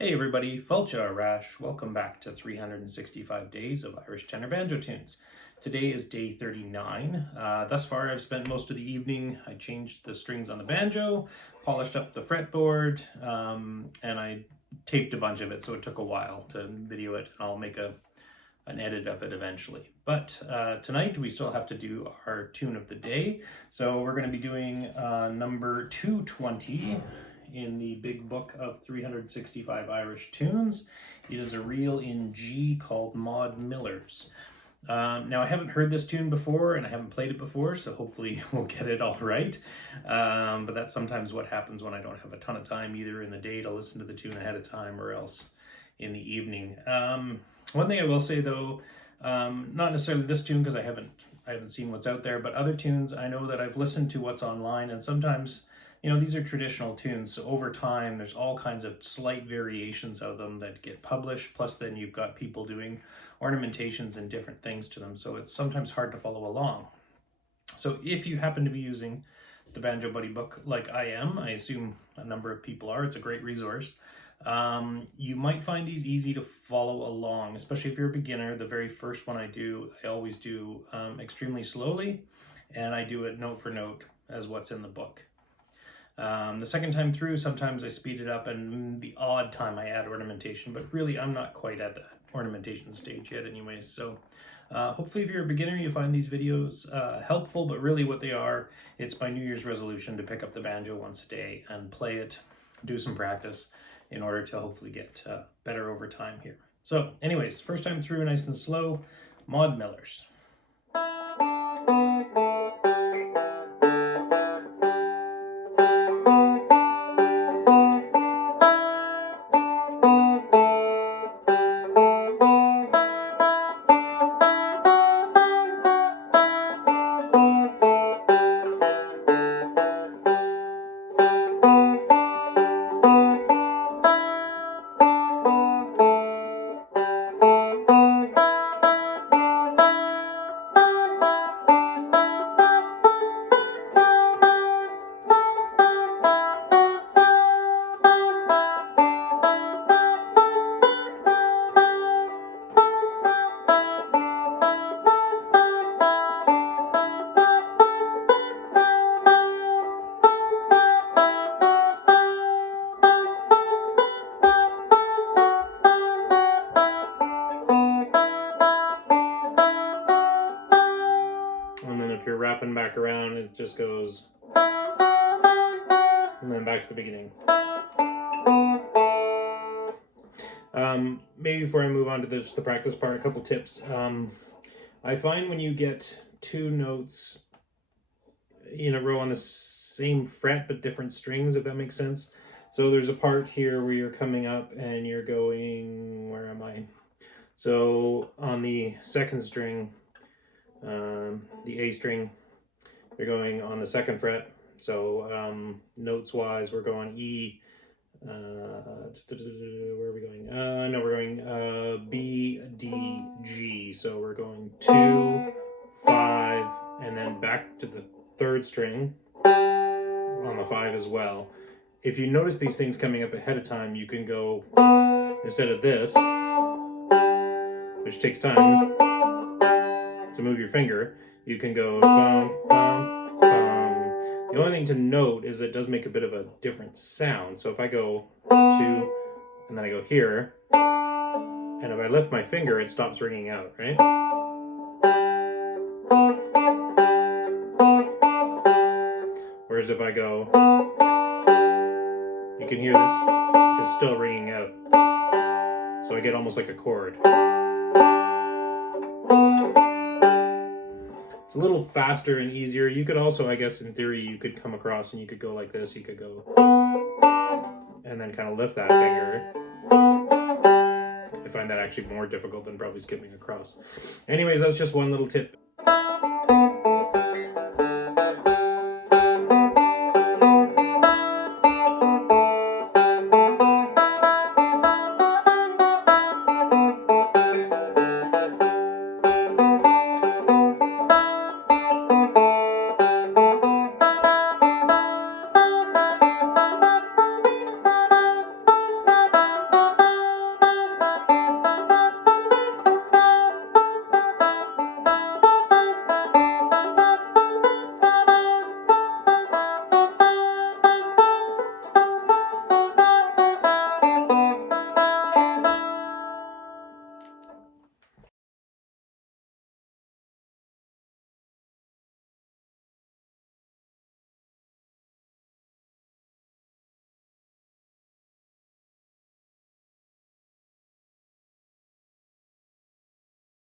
Hey everybody, Fulcha Rash. Welcome back to 365 Days of Irish Tenor Banjo Tunes. Today is day 39. Thus far I've spent most of the evening. I changed the strings on the banjo, polished up the fretboard, and I taped a bunch of it, so it took a while to video it. I'll make an edit of it eventually. But tonight we still have to do our tune of the day. So we're going to be doing number 220 in the big book of 365 Irish tunes. It is a reel in G called Maud Millar's. Now I haven't heard this tune before and I haven't played it before, so hopefully we'll get it all right. But that's sometimes what happens when I don't have a ton of time either in the day to listen to the tune ahead of time or else in the evening. One thing I will say though, not necessarily this tune because I haven't seen what's out there, but other tunes I know that I've listened to what's online, and sometimes these are traditional tunes, so over time there's all kinds of slight variations of them that get published, plus then you've got people doing ornamentations and different things to them, so it's sometimes hard to follow along. So if you happen to be using the Banjo Buddy book like I am, I assume a number of people are, it's a great resource. You might find these easy to follow along, especially if you're a beginner. The very first one I always do extremely slowly, and I do it note for note as what's in the book. The second time through, sometimes I speed it up, and the odd time I add ornamentation, but really I'm not quite at that ornamentation stage yet anyways. So hopefully if you're a beginner, you find these videos helpful, but really what they are, it's my New Year's resolution to pick up the banjo once a day and play it, do some practice in order to hopefully get better over time here. So anyways, first time through, nice and slow, Maud Millar's. And then if you're wrapping back around, it just goes, and then back to the beginning. Maybe before I move on to the practice part, a couple tips. I find when you get two notes in a row on the same fret but different strings, if that makes sense. So there's a part here where you're coming up and you're going, where am I? So on the second string, the A string, you're going on the second fret. So notes wise, we're going E, where are we going? No, we're going B, D, G. So we're going 2, 5, and then back to the third string on the 5 as well. If you notice these things coming up ahead of time, you can go, instead of this, which takes time to move your finger, you can go bum, bum, bum. The only thing to note is that it does make a bit of a different sound. So if I go 2, and then I go here, and if I lift my finger, it stops ringing out, right? Whereas if I go, you can hear this, it's still ringing out. So I get almost like a chord. It's a little faster and easier. You could also, I guess, in theory, you could come across and you could go like this. You could go and then kind of lift that finger. I find that actually more difficult than probably skipping across. Anyways, that's just one little tip.